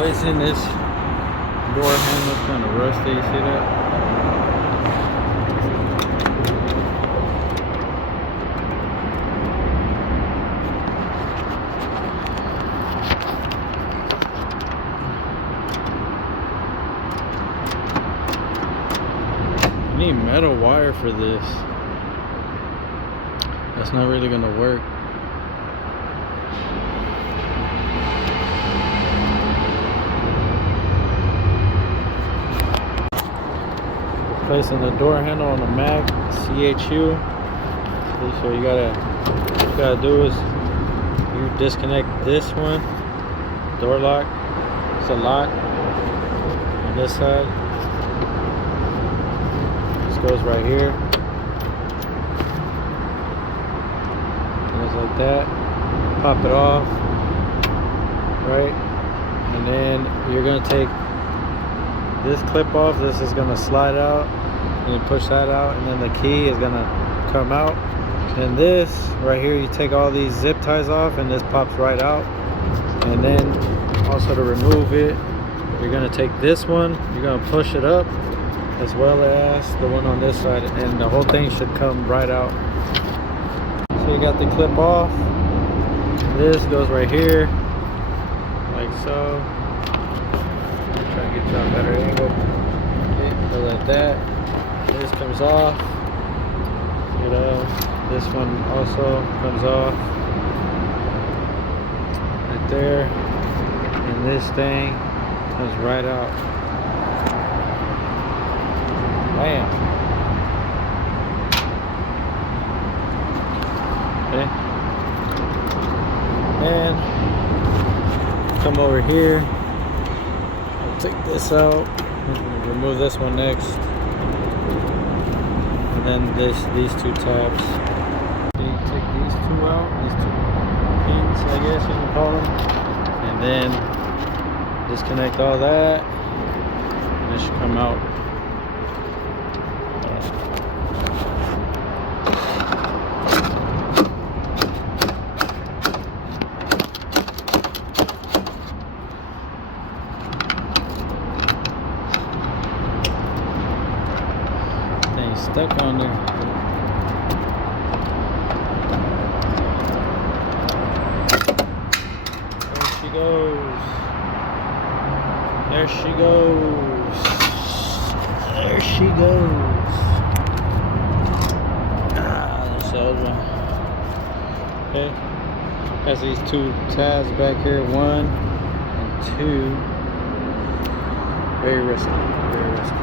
replacing this door handle. It's kind of rusty, you see that? I need metal wire for this. That's not really gonna work. Replacing the door handle on the Mack CHU. So what you gotta do is you disconnect this one, door lock. It's a lock on this side. This goes right here. Goes like that. Pop it off, right? And then you're gonna take this clip off. This is gonna slide out. And you push that out, and then the key is gonna come out. And this right here, you take all these zip ties off, and this pops right out. And then also to remove it, you're gonna take this one, you're gonna push it up, as well as the one on this side, and the whole thing should come right out. So you got the clip off. This goes right here, like so. Try to get you a better angle. Okay, go like that. This comes off. This one also comes off. Right there. And this thing comes right out. Bam. Okay. And come over here. I'll take this out. Remove this one next. And then these two tabs. You take these two out, these two pins, I guess you can call them. And then disconnect all that. And it should come out. Stuck on there. There she goes. There she goes. There she goes. That's the old one. Okay. Has these two tabs back here, 1 and 2. Very risky. Very risky.